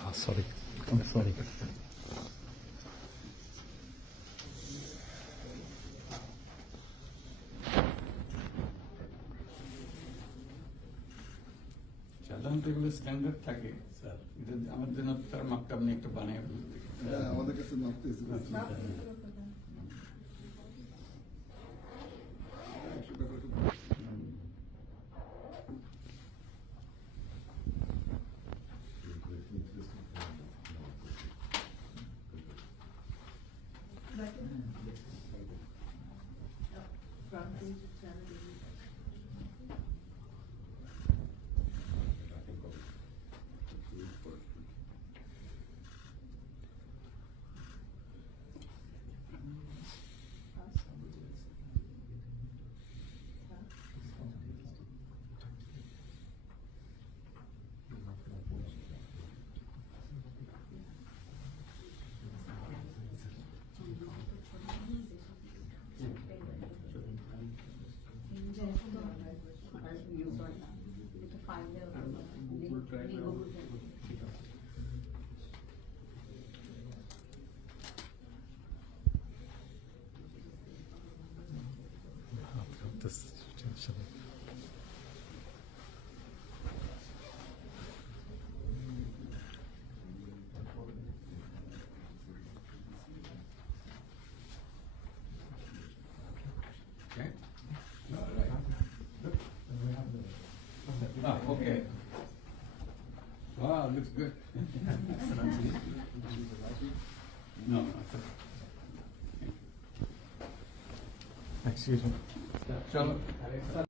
Ah, sorry. I'm sorry. সাধারণত এগুলো standard থাকে স্যার এটা জন্য তার মাপটা আপনি একটু বানিয়ে হ্যাঁ, আমাদের কাছে মাপতে Second. Das, Ah, okay. Wow, looks good. No, no, it's okay. excuse me.